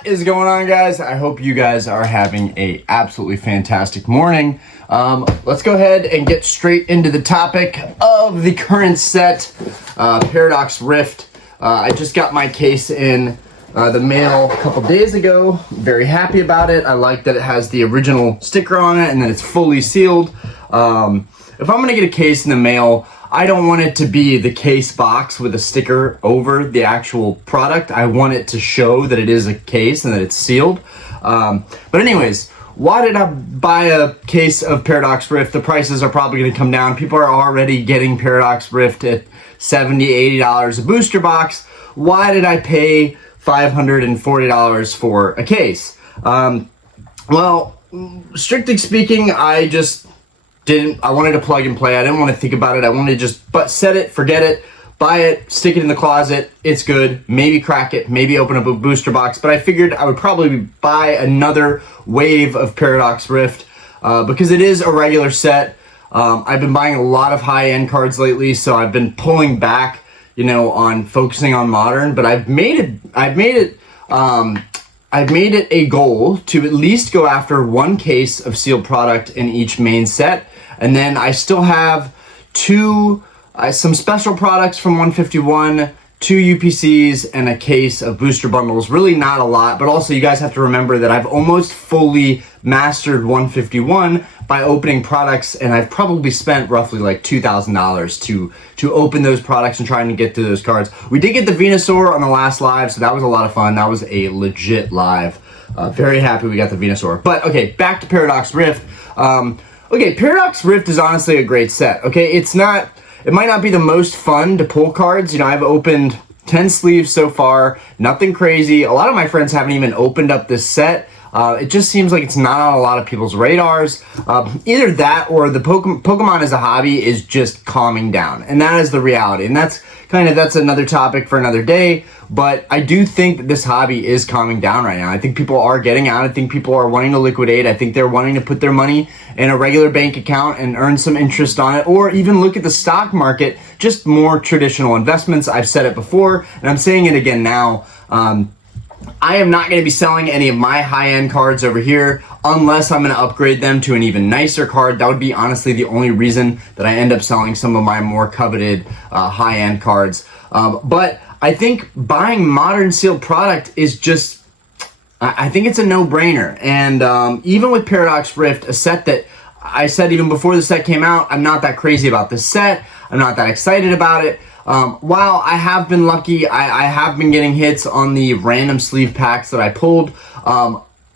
What is going on, guys? I hope you guys are having a absolutely fantastic morning. Let's go ahead and get straight into the topic of the current set, Paradox Rift. I just got my case in the mail a couple days ago. Very happy about it. I like that it has the original sticker on it and that it's fully sealed. If I'm gonna get a case in the mail, I don't want it to be the case box with a sticker over the actual product. I want it to show that it is a case and that it's sealed. But anyways, why did I buy a case of Paradox Rift? The prices are probably going to come down. People are already getting Paradox Rift at $70, $80 a booster box. Why did I pay $540 for a case? Well, strictly speaking, I wanted to plug and play. I didn't want to think about it. I wanted to just set it, forget it, buy it, stick it in the closet. It's good. Maybe crack it, maybe open up a booster box. But I figured I would probably buy another wave of Paradox Rift because it is a regular set. I've been buying a lot of high-end cards lately, so I've been pulling back, on focusing on modern. But I've made it a goal to at least go after one case of sealed product in each main set. And then I still have some special products from 151, 2 UPCs, and a case of booster bundles. Really not a lot, but also you guys have to remember that I've almost fully mastered 151 by opening products, and I've probably spent roughly like $2,000 to open those products and trying to get to those cards. We did get the Venusaur on the last live, so that was a lot of fun. That was a legit live. Very happy we got the Venusaur. But okay, back to Paradox Rift. Okay, Paradox Rift is honestly a great set. Okay, it might not be the most fun to pull cards. I've opened 10 sleeves so far, nothing crazy. A lot of my friends haven't even opened up this set. It just seems like it's not on a lot of people's radars. Either that or the Pokemon as a hobby is just calming down, and that is the reality. And that's another topic for another day. But I do think that this hobby is calming down right now. I think people are getting out. I think people are wanting to liquidate. I think they're wanting to put their money in a regular bank account and earn some interest on it, or even look at the stock market, just more traditional investments. I've said it before, and I'm saying it again now. I am not going to be selling any of my high-end cards over here unless I'm going to upgrade them to an even nicer card. That would be honestly the only reason that I end up selling some of my more coveted high-end cards. But I think buying modern sealed product is just, I think it's a no-brainer. And even with Paradox Rift, a set that I said even before the set came out, I'm not that crazy about this set. I'm not that excited about it. While I have been lucky, I have been getting hits on the random sleeve packs that I pulled.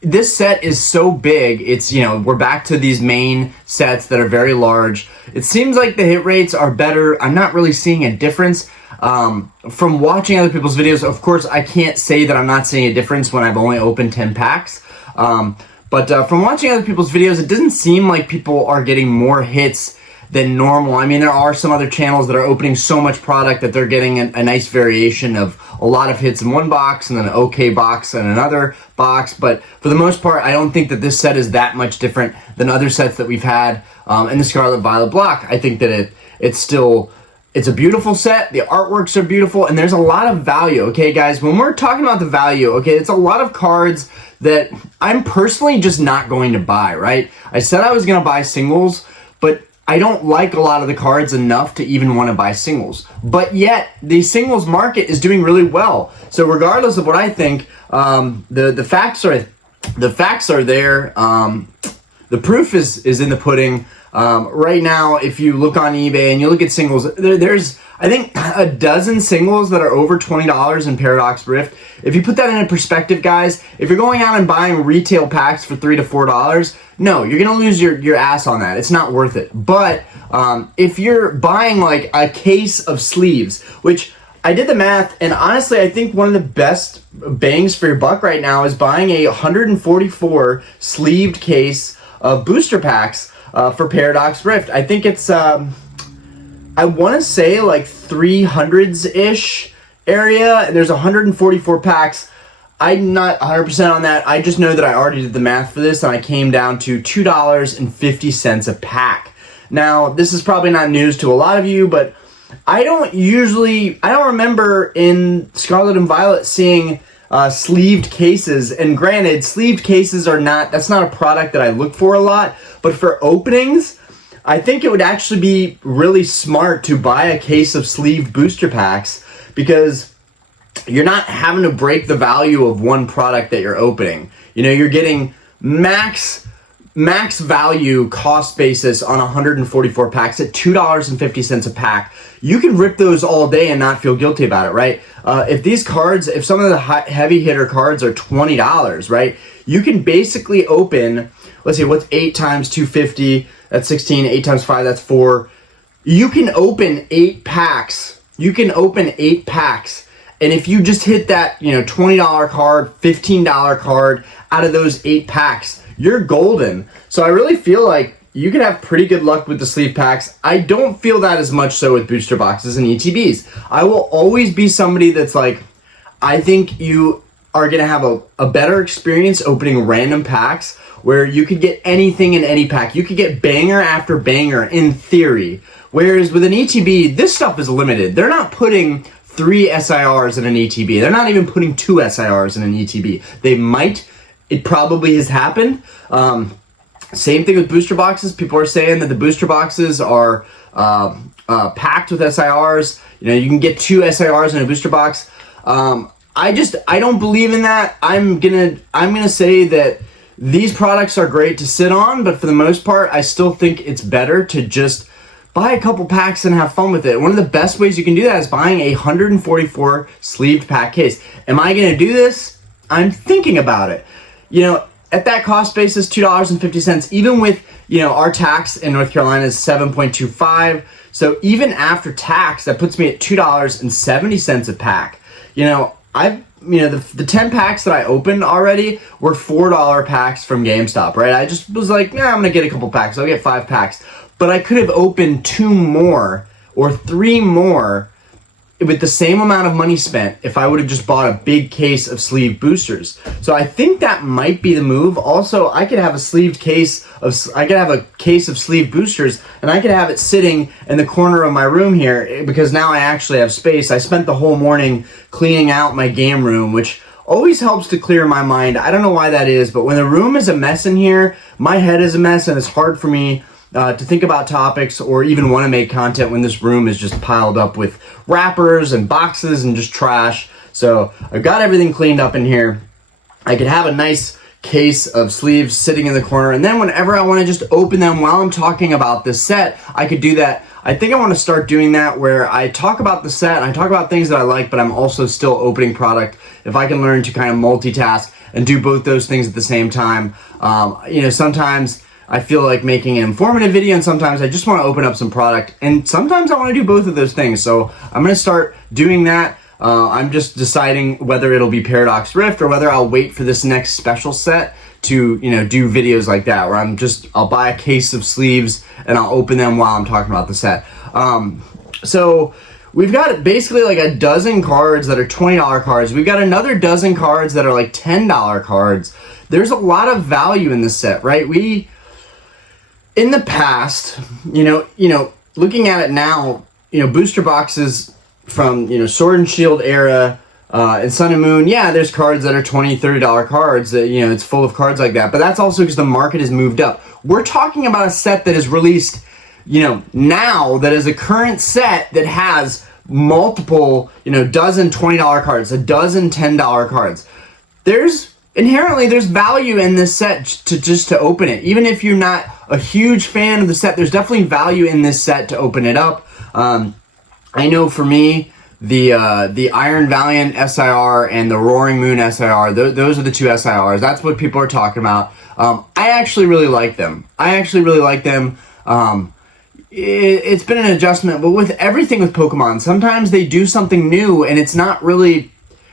This set is so big, we're back to these main sets that are very large. It seems like the hit rates are better. I'm not really seeing a difference. From watching other people's videos, of course, I can't say that I'm not seeing a difference when I've only opened 10 packs. But from watching other people's videos, it doesn't seem like people are getting more hits than normal. I mean, there are some other channels that are opening so much product that they're getting a nice variation of a lot of hits in one box and then an okay box in another box. But for the most part, I don't think that this set is that much different than other sets that we've had in the Scarlet Violet block. I think that it's a beautiful set. The artworks are beautiful, and there's a lot of value. Okay, guys, when we're talking about the value, okay, it's a lot of cards that I'm personally just not going to buy, right? I said I was going to buy singles, but I don't like a lot of the cards enough to even want to buy singles. But yet, the singles market is doing really well. So regardless of what I think, the facts are there. The proof is in the pudding. Right now, if you look on eBay and you look at singles, there's I think a dozen singles that are over $20 in Paradox Rift. If you put that into perspective, guys, if you're going out and buying retail packs for $3 to $4, no, you're gonna lose your ass on that. It's not worth it. But if you're buying like a case of sleeves, which I did the math, and honestly, I think one of the best bangs for your buck right now is buying a 144 sleeved case of booster packs for Paradox Rift. I think it's I want to say like 300s-ish area, and there's 144 packs. I'm not 100% on that. I just know that I already did the math for this, and I came down to $2.50 a pack. Now, this is probably not news to a lot of you, but I don't remember in Scarlet and Violet seeing sleeved cases. And granted, sleeved cases that's not a product that I look for a lot, but for openings, I think it would actually be really smart to buy a case of sleeved booster packs, because you're not having to break the value of one product that you're opening. You're getting max value cost basis on 144 packs at $2.50 a pack. You can rip those all day and not feel guilty about it, right? If some of the heavy hitter cards are $20, right? You can basically open, let's see, what's 8 times 250? That's 16. 8 times 5, that's 4. You can open 8 packs. And if you just hit that, $20 card, $15 card out of those 8 packs, you're golden. So I really feel like you could have pretty good luck with the sleeve packs. I don't feel that as much so with booster boxes and ETBs. I will always be somebody that's like, I think you are going to have a better experience opening random packs where you could get anything in any pack. You could get banger after banger in theory. Whereas with an ETB, this stuff is limited. They're not putting 3 SIRs in an ETB. They're not even putting 2 SIRs in an ETB. They might. It probably has happened. Same thing with booster boxes. People are saying that the booster boxes are packed with SIRs. You can get 2 SIRs in a booster box. I don't believe in that. I'm gonna say that these products are great to sit on, but for the most part, I still think it's better to just buy a couple packs and have fun with it. One of the best ways you can do that is buying a 144 sleeved pack case. Am I gonna do this? I'm thinking about it. At that cost basis, $2.50, even with, our tax in North Carolina is 7.25. So even after tax, that puts me at $2.70 a pack. The 10 packs that I opened already were $4 packs from GameStop, right? I just was like, I'm gonna get a couple packs. I'll get 5 packs. But I could have opened 2 more or 3 more with the same amount of money spent if I would have just bought a big case of sleeve boosters. So I think that might be the move. Also, I could have a case of sleeve boosters, and I could have it sitting in the corner of my room here, because now I actually have space. I spent the whole morning cleaning out my game room, which always helps to clear my mind. I don't know why that is, but when the room is a mess in here, my head is a mess, and it's hard for me to think about topics or even want to make content when this room is just piled up with wrappers and boxes and just trash. So I've got everything cleaned up in here. I could have a nice case of sleeves sitting in the corner, and then whenever I want to just open them while I'm talking about this set, I could do that. I think I want to start doing that, where I talk about the set and I talk about things that I like, but I'm also still opening product. If I can learn to kind of multitask and do both those things at the same time. Sometimes I feel like making an informative video, and sometimes I just want to open up some product, and sometimes I want to do both of those things. So I'm going to start doing that. I'm just deciding whether it'll be Paradox Rift or whether I'll wait for this next special set to, do videos like that, where I'll buy a case of sleeves and I'll open them while I'm talking about the set. So we've got basically like a dozen cards that are $20 cards. We've got another dozen cards that are like $10 cards. There's a lot of value in this set, right? In the past, looking at it now, booster boxes from, Sword and Shield era, and Sun and Moon, there's cards that are $20, $30 cards that, it's full of cards like that. But that's also because the market has moved up. We're talking about a set that is released, now, that is a current set that has multiple, dozen $20 cards, a dozen $10 cards. There's value in this set to open it. Even if you're not a huge fan of the set, there's definitely value in this set to open it up. I know for me, the Iron Valiant SIR and the Roaring Moon SIR, those are the 2 SIRs. That's what people are talking about. I actually really like them. It's been an adjustment, but with everything with Pokemon, sometimes they do something new and it's not really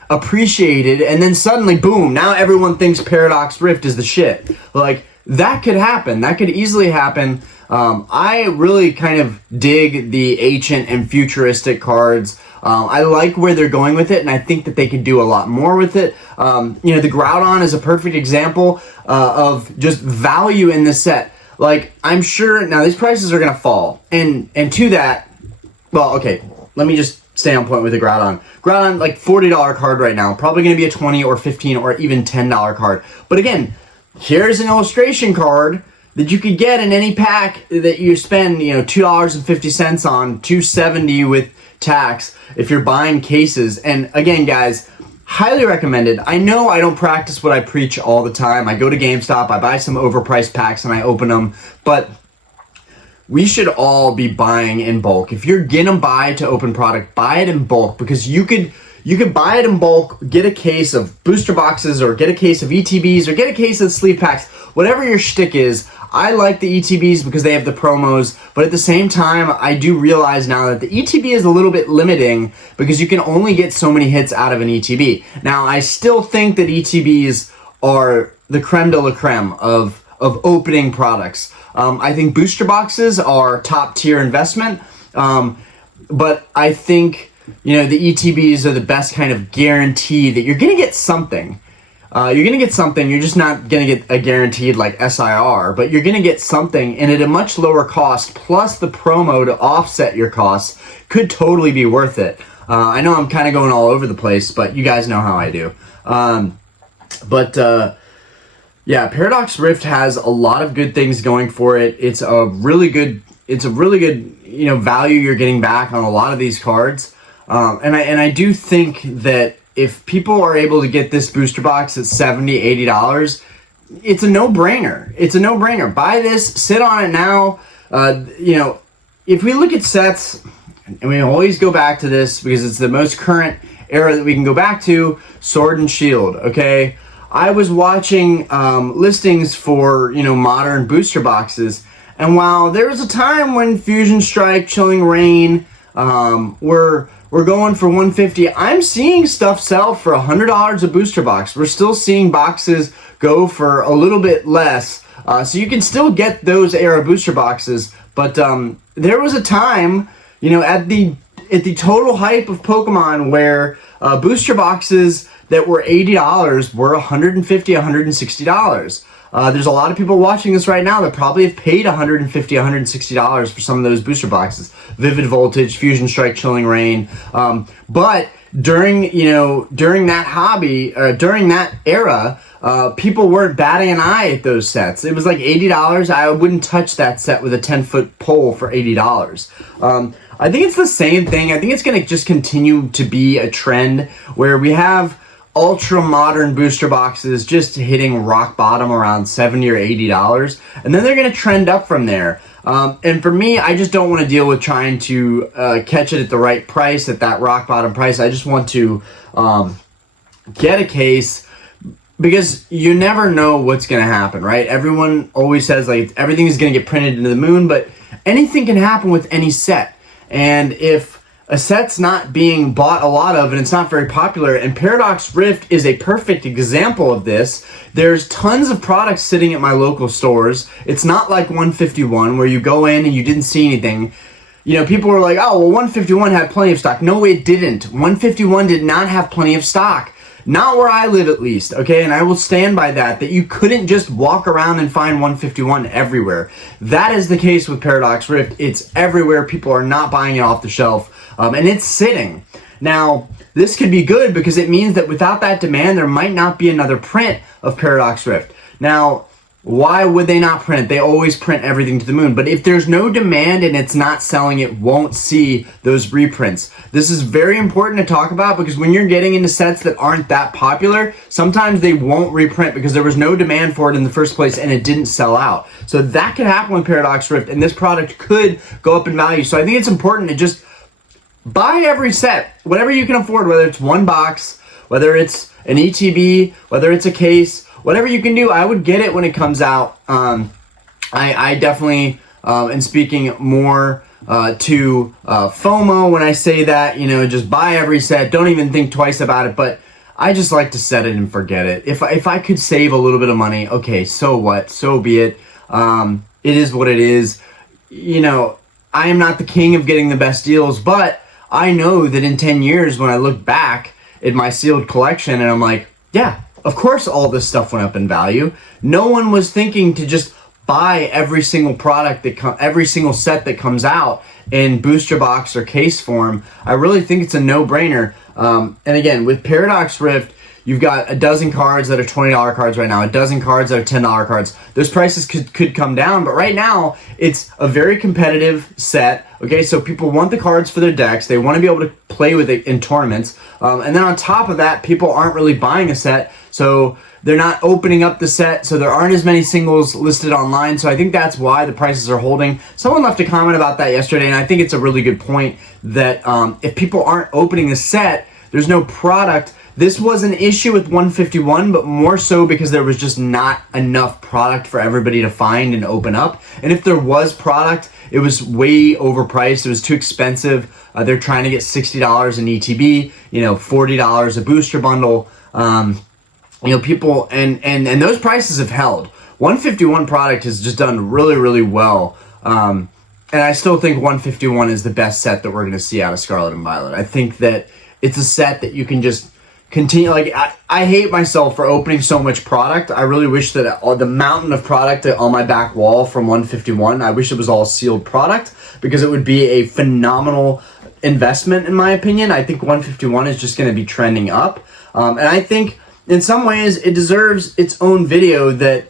appreciated, and then suddenly, boom, now everyone thinks Paradox Rift is the shit. Like, that could happen. That could easily happen. I really kind of dig the ancient and futuristic cards. I like where they're going with it, and I think that they could do a lot more with it. The Groudon is a perfect example of just value in this set. Like, I'm sure now these prices are going to fall. And to that, well, okay, let me just stay on point with the Groudon. Groudon, like $40 card right now, probably going to be a $20 or $15 or even $10 card. But again, here's an illustration card that you could get in any pack that you spend, you know, $2.50 on, $2.70 with tax if you're buying cases. And again, guys, highly recommended. I know I don't practice what I preach all the time. I go to GameStop, I buy some overpriced packs and I open them, but we should all be buying in bulk. If you're gonna buy to open product, buy it in bulk, because you could buy it in bulk, get a case of booster boxes or get a case of ETBs or get a case of sleeve packs, whatever your shtick is. I like the ETBs because they have the promos, but at the same time, I do realize now that the ETB is a little bit limiting because you can only get so many hits out of an ETB. Now, I still think that ETBs are the creme de la creme of opening products. I think booster boxes are top tier investment, but I think, you know, the ETBs are the best kind of guarantee that you're going to get something. You're going to get something. You're just not going to get a guaranteed like SIR, but you're going to get something, and at a much lower cost, plus the promo to offset your costs could totally be worth it. I know I'm kind of going all over the place, but you guys know how I do. Yeah, Paradox Rift has a lot of good things going for it. It's a really good, you know, value you're getting back on a lot of these cards. And I do think that if people are able to get this booster box at $70, $80, it's a no-brainer. It's a no-brainer. Buy this, sit on it now. You know, if we look at sets, and we always go back to this because it's the most current era that we can go back to, Sword and Shield, okay? I was watching listings for, you know, modern booster boxes, and while there was a time when Fusion Strike, Chilling Reign we're going for $150, I'm seeing stuff sell for $100 a booster box. We're still seeing boxes go for a little bit less, so you can still get those era booster boxes. But there was a time, you know, at the total hype of Pokemon where booster boxes that were $80 were $150, $160. There's a lot of people watching this right now that probably have paid $150, $160 for some of those booster boxes. Vivid Voltage, Fusion Strike, Chilling Reign. But during that hobby, during that era, people weren't batting an eye at those sets. It was like $80. I wouldn't touch that set with a 10-foot pole for $80. I think it's the same thing. I think it's going to just continue to be a trend where we have ultra modern booster boxes just hitting rock bottom around $70 or $80, and then they're going to trend up from there. And for me, I just don't want to deal with trying to catch it at the right price, at that rock bottom price. I just want to get a case, because you never know what's going to happen, right? Everyone always says like everything is going to get printed into the moon, but anything can happen with any set. And if a set's not being bought a lot of and it's not very popular, and Paradox Rift is a perfect example of this. There's tons of products sitting at my local stores. It's not like 151 where you go in and you didn't see anything. You know, people were like, oh, well, 151 had plenty of stock. No, it didn't. 151 did not have plenty of stock. Not where I live, at least, okay? And I will stand by that you couldn't just walk around and find 151 everywhere. That is the case with Paradox Rift. It's everywhere. People are not buying it off the shelf, and it's sitting. Now, this could be good because it means that without that demand, there might not be another print of Paradox Rift. Now, why would they not print it? They always print everything to the moon. But if there's no demand and it's not selling, it won't see those reprints. This is very important to talk about because when you're getting into sets that aren't that popular, sometimes they won't reprint because there was no demand for it in the first place and it didn't sell out. So that could happen with Paradox Rift, and this product could go up in value. So I think it's important to just buy every set, whatever you can afford, whether it's one box, whether it's an ETB, whether it's a case, whatever you can do. I would get it when it comes out. I definitely am speaking more to FOMO when I say that, you know, just buy every set. Don't even think twice about it. But I just like to set it and forget it. If I could save a little bit of money, okay, so what? So be it. It is what it is. You know, I am not the king of getting the best deals, but I know that in 10 years when I look back at my sealed collection and I'm like, yeah, of course all this stuff went up in value. No one was thinking to just buy every single product every single set that comes out in booster box or case form, I really think it's a no-brainer. And again, with Paradox Rift, you've got a dozen cards that are $20 cards right now, a dozen cards that are $10 cards. Those prices could come down, but right now it's a very competitive set. Okay, so people want the cards for their decks. They want to be able to play with it in tournaments. And then on top of that, people aren't really buying a set, so they're not opening up the set, so there aren't as many singles listed online. So I think that's why the prices are holding. Someone left a comment about that yesterday, and I think it's a really good point that if people aren't opening a set, there's no product. This was an issue with 151, but more so because there was just not enough product for everybody to find and open up. And if there was product, it was way overpriced. It was too expensive. They're trying to get $60 in ETB, $40 a booster bundle. People and those prices have held. 151 product has just done really, really well. And I still think 151 is the best set that we're going to see out of Scarlet and Violet. I think that it's a set that you can just continue. Like, I hate myself for opening so much product. I really wish that the mountain of product on my back wall from 151, I wish it was all sealed product, because it would be a phenomenal investment in my opinion. I think 151 is just going to be trending up. And I think in some ways it deserves its own video, that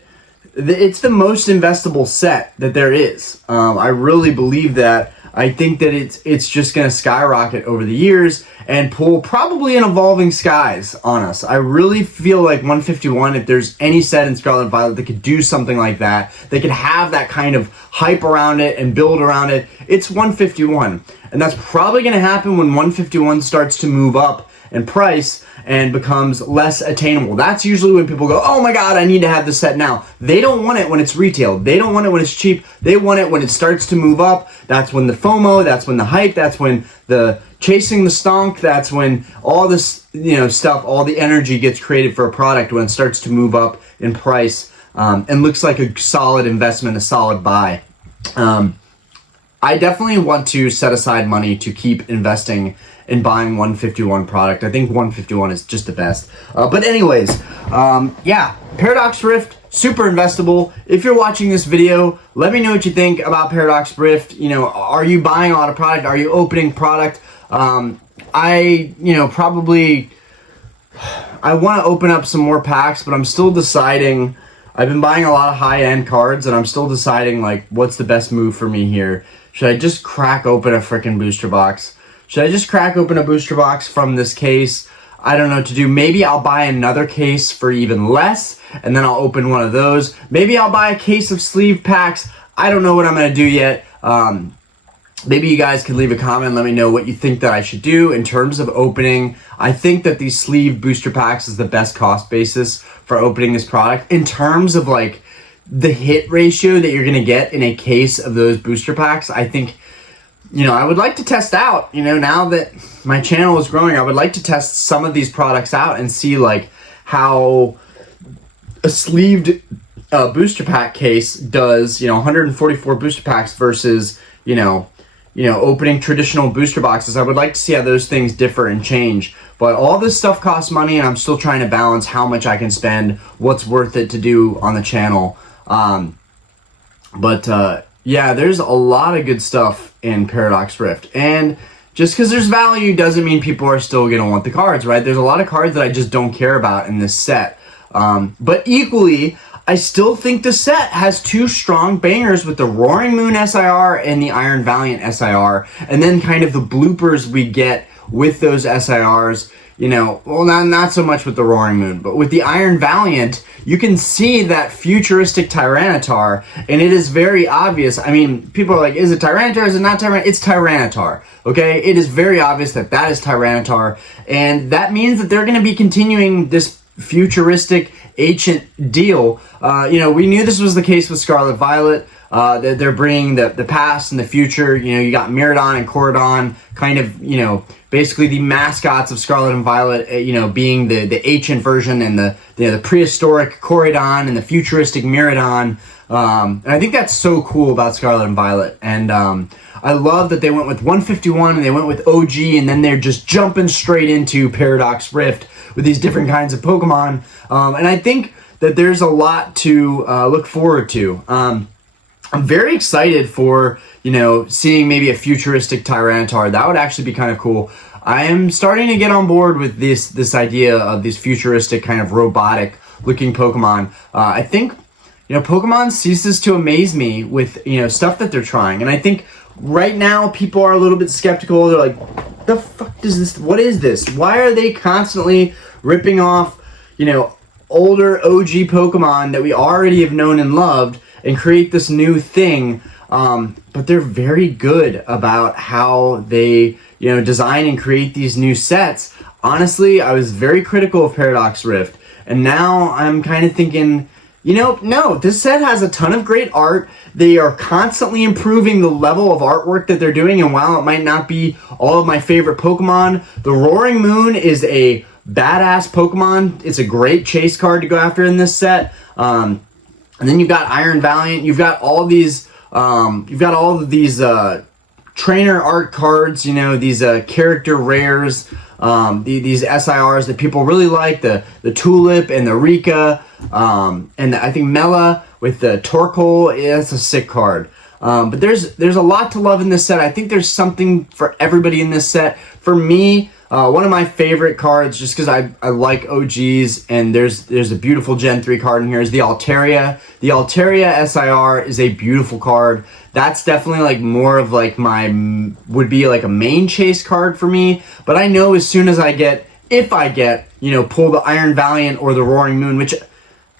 it's the most investable set that there is. I really believe that. I think that it's just going to skyrocket over the years and pull probably an Evolving Skies on us. I really feel like 151, if there's any set in Scarlet and Violet that could do something like that, they could have that kind of hype around it and build around it, it's 151. And that's probably going to happen when 151 starts to move up in price and becomes less attainable. That's usually when people go, oh my god, I need to have this set now. They don't want it when it's retail. They don't want it when it's cheap. They want it when it starts to move up. That's when the FOMO, that's when the hype, that's when the chasing the stonk, that's when all this stuff, all the energy gets created for a product when it starts to move up in price and looks like a solid investment, a solid buy. I definitely want to set aside money to keep investing in buying 151 product. I think 151 is just the best. But anyways, Paradox Rift, super investable. If you're watching this video, let me know what you think about Paradox Rift. Are you buying a lot of product? Are you opening product? I want to open up some more packs, but I'm still deciding. I've been buying a lot of high-end cards, and I'm still deciding, like, what's the best move for me here. Should I just crack open a freaking booster box? Should I just crack open a booster box from this case? I don't know what to do. Maybe I'll buy another case for even less, and then I'll open one of those. Maybe I'll buy a case of sleeve packs. I don't know what I'm going to do yet. Maybe you guys could leave a comment. Let me know what you think that I should do in terms of opening. I think that these sleeve booster packs is the best cost basis for opening this product. In terms of, like, the hit ratio that you're going to get in a case of those booster packs, I think, I would like to test out, now that my channel is growing, I would like to test some of these products out and see, like, how a sleeved booster pack case does, 144 booster packs versus, opening traditional booster boxes. I would like to see how those things differ and change. But all this stuff costs money, and I'm still trying to balance how much I can spend, what's worth it to do on the channel. There's a lot of good stuff in Paradox Rift. And just because there's value doesn't mean people are still going to want the cards, right? There's a lot of cards that I just don't care about in this set. But equally, I still think the set has two strong bangers with the Roaring Moon SIR and the Iron Valiant SIR. And then kind of the bloopers we get with those SIRs. Not so much with the Roaring Moon, but with the Iron Valiant, you can see that futuristic Tyranitar, and it is very obvious. I mean, people are like, is it Tyranitar, is it not Tyranitar? It's Tyranitar, okay? It is very obvious that that is Tyranitar, and that means that they're going to be continuing this futuristic ancient deal. We knew this was the case with Scarlet Violet. They're bringing the past and the future. You got Miradon and Corridon, kind of, basically the mascots of Scarlet and Violet, being the ancient version, and the prehistoric Corridon and the futuristic Miradon. And I think that's so cool about Scarlet and Violet. And I love that they went with 151 and they went with OG, and then they're just jumping straight into Paradox Rift with these different kinds of Pokemon. And I think that there's a lot to look forward to. I'm very excited for, seeing maybe a futuristic Tyranitar. That would actually be kind of cool. I am starting to get on board with this idea of these futuristic kind of robotic looking Pokemon. I think, Pokemon ceases to amaze me with, stuff that they're trying. And I think right now people are a little bit skeptical. They're like, the fuck does this, what is this? Why are they constantly ripping off, older OG Pokemon that we already have known and loved and create this new thing? But they're very good about how they, design and create these new sets. Honestly, I was very critical of Paradox Rift, and now I'm kind of thinking, no, this set has a ton of great art. They are constantly improving the level of artwork that they're doing, and while it might not be all of my favorite Pokemon, the Roaring Moon is a badass Pokemon. It's a great chase card to go after in this set. And then you've got Iron Valiant. You've got all these trainer art cards, these character rares, these SIRs that people really like, the Tulip and the Rika, and I think Mela with the Torkoal. Yeah, that's a sick card. But there's a lot to love in this set. I think there's something for everybody in this set. For me, one of my favorite cards, just because I like OGs, and there's a beautiful Gen 3 card in here, is the Altaria. The Altaria SIR is a beautiful card. That's definitely like more of like would be like a main chase card for me. But I know as soon as if I get, pull the Iron Valiant or the Roaring Moon, which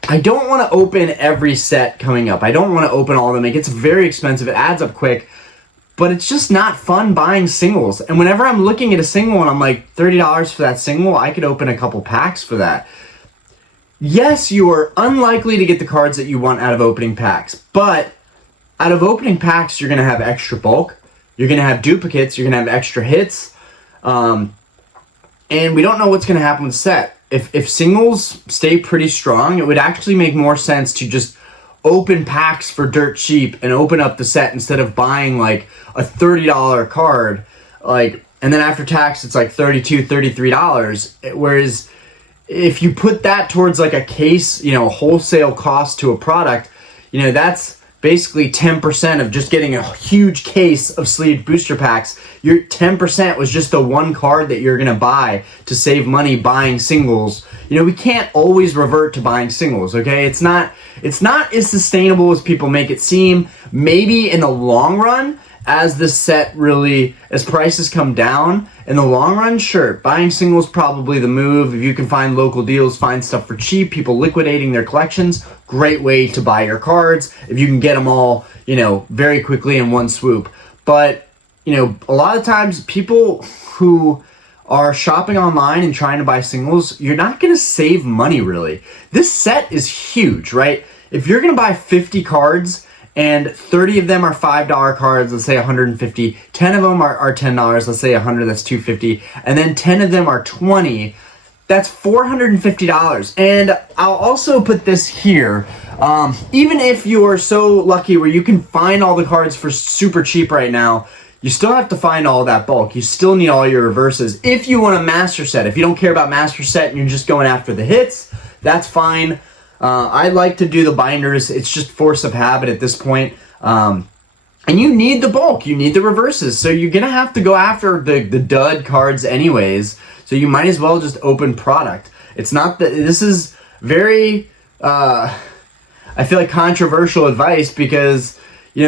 I don't want to open every set coming up. I don't want to open all of them. It gets very expensive. It adds up quick. But it's just not fun buying singles. And whenever I'm looking at a single and I'm like, $30 for that single, I could open a couple packs for that. Yes, you are unlikely to get the cards that you want out of opening packs. But out of opening packs, you're going to have extra bulk. You're going to have duplicates. You're going to have extra hits. And we don't know what's going to happen with the set. If singles stay pretty strong, it would actually make more sense to just open packs for dirt cheap and open up the set instead of buying like a $30 card, and then after tax it's like $32, $33. Whereas if you put that towards like a case, wholesale cost to a product, that's basically 10% of just getting a huge case of sleeved booster packs. Your 10% was just the one card that you're gonna buy to save money buying singles. We can't always revert to buying singles, okay? It's not as sustainable as people make it seem. Maybe in the long run, as this set as prices come down, in the long run, sure, buying singles probably the move. If you can find local deals, find stuff for cheap, people liquidating their collections, great way to buy your cards if you can get them all, very quickly in one swoop. But, a lot of times people who are shopping online and trying to buy singles, you're not going to save money really. This set is huge, right? If you're going to buy 50 cards and 30 of them are $5 cards, let's say 150, 10 of them are $10, let's say 100, that's $250, and then 10 of them are 20, that's $450. And I'll also put this here. Even if you are so lucky where you can find all the cards for super cheap right now, you still have to find all that bulk. You still need all your reverses. If you want a master set, if you don't care about master set and you're just going after the hits, that's fine. I like to do the binders. It's just force of habit at this point. And you need the bulk. You need the reverses. So you're going to have to go after the dud cards anyways. So you might as well just open product. It's not that this is very, I feel like controversial advice because,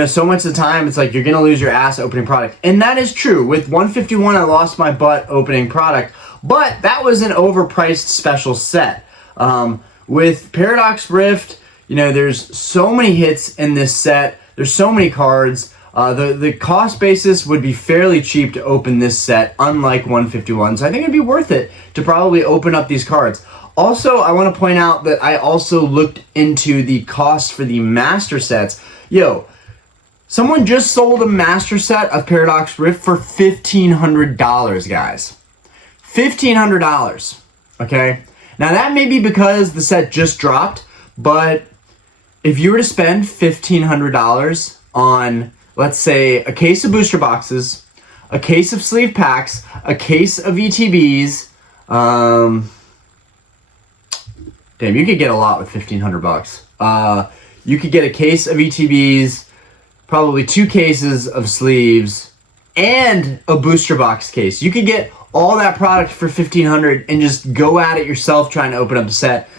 so much of the time it's like you're going to lose your ass opening product. And that is true. With 151, I lost my butt opening product. But that was an overpriced special set. With Paradox Rift, there's so many hits in this set. There's so many cards. The cost basis would be fairly cheap to open this set, unlike 151. So I think it'd be worth it to probably open up these cards. Also, I want to point out that I also looked into the cost for the master sets. Someone just sold a master set of Paradox Rift for $1,500, guys. $1,500, okay? Now that may be because the set just dropped, but if you were to spend $1,500 on, let's say, a case of booster boxes, a case of sleeve packs, a case of ETBs, damn, you could get a lot with $1,500 bucks. You could get a case of ETBs, probably 2 cases of sleeves, and a booster box case. You could get all that product for $1,500 and just go at it yourself trying to open up the set.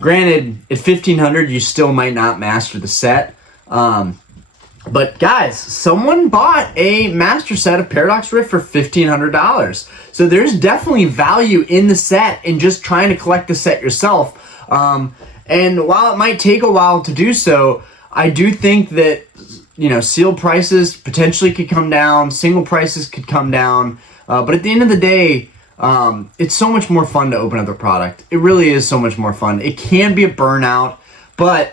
Granted, at $1,500, you still might not master the set. But guys, someone bought a master set of Paradox Rift for $1,500. So there's definitely value in the set and just trying to collect the set yourself. And while it might take a while to do so, I do think that, you know, sealed prices potentially could come down, single prices could come down. But at the end of the day, it's so much more fun to open up the product. It really is so much more fun. It can be a burnout, but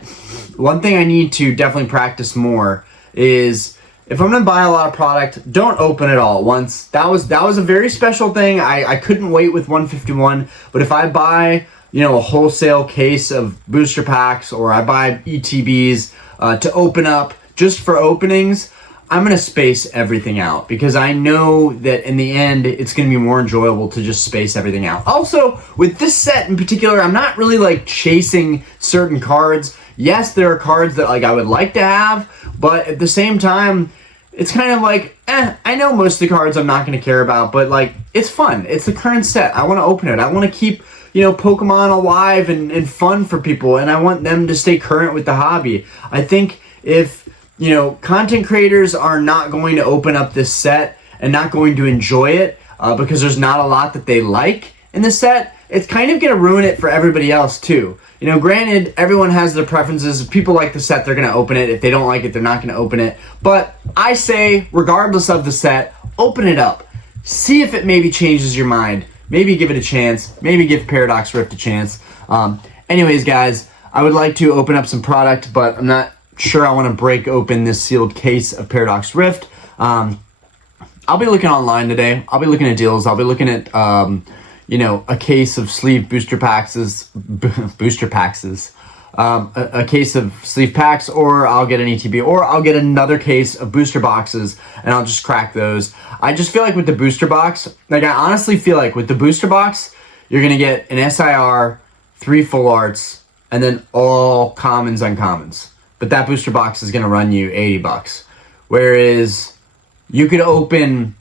one thing I need to definitely practice more is if I'm going to buy a lot of product, don't open it all at once. That was a very special thing. I couldn't wait with 151, but if I buy, you know, a wholesale case of booster packs, or I buy ETBs to open up just for openings, I'm going to space everything out, because I know that in the end, it's going to be more enjoyable to just space everything out. Also, with this set in particular, I'm not really like chasing certain cards. Yes, there are cards that like I would like to have, but at the same time, it's kind of like, I know most of the cards I'm not going to care about, but like, it's fun. It's the current set. I want to open it. I want to keep, you know, Pokemon alive and fun for people, and I want them to stay current with the hobby. I think if, you know, content creators are not going to open up this set and not going to enjoy it because there's not a lot that they like in the set, it's kind of going to ruin it for everybody else too. You know, granted, everyone has their preferences. If people like the set, they're going to open it. If they don't like it, they're not going to open it. But I say, regardless of the set, open it up. See if it maybe changes your mind. Maybe give it a chance. Maybe give Paradox Rift a chance. Anyways, guys, I would like to open up some product, but I'm not sure I want to break open this sealed case of Paradox Rift. I'll be looking online today. I'll be looking at deals. I'll be looking at, you know, a case of sleeve booster packs, a case of sleeve packs, or I'll get an ETB, or I'll get another case of booster boxes, and I'll just crack those. I just feel like with the booster box, like I honestly feel like with the booster box, you're going to get an SIR, 3 full arts, and then all commons, uncommons. But that booster box is going to run you $80. Whereas you could open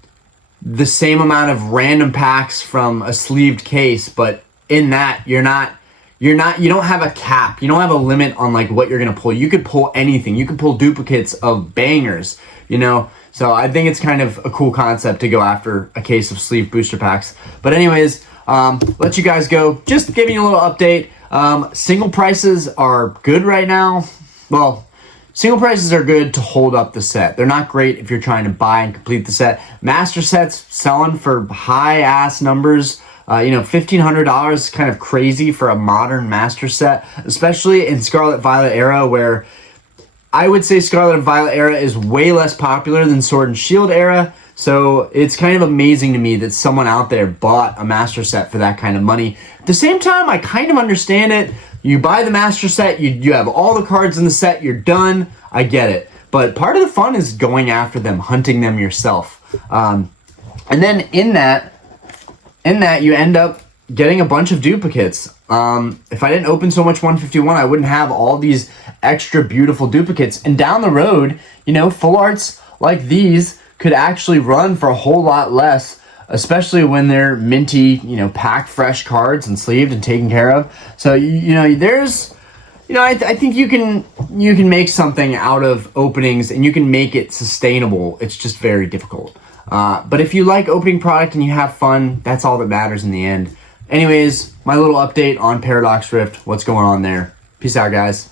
the same amount of random packs from a sleeved case, but in that you don't have a cap. You don't have a limit on like what you're going to pull. You could pull anything. You could pull duplicates of bangers, you know? So I think it's kind of a cool concept to go after a case of sleeve booster packs. But anyways, let you guys go. Just giving you a little update. Single prices are good right now. Well, single prices are good to hold up the set. They're not great if you're trying to buy and complete the set. Master sets selling for high-ass numbers. You know, $1,500 is kind of crazy for a modern master set, especially in Scarlet Violet era, where I would say Scarlet and Violet era is way less popular than Sword and Shield era. So it's kind of amazing to me that someone out there bought a master set for that kind of money. At the same time, I kind of understand it. You buy the master set, you have all the cards in the set, you're done. I get it. But part of the fun is going after them, hunting them yourself. And then in that, you end up getting a bunch of duplicates. If I didn't open so much 151, I wouldn't have all these extra beautiful duplicates. And down the road, you know, full arts like these could actually run for a whole lot less, especially when they're minty, you know, packed fresh cards and sleeved and taken care of. So, you know, there's, you know, I think you can make something out of openings, and you can make it sustainable. It's just very difficult. But if you like opening product and you have fun, that's all that matters in the end. Anyways, my little update on Paradox Rift, what's going on there. Peace out, guys.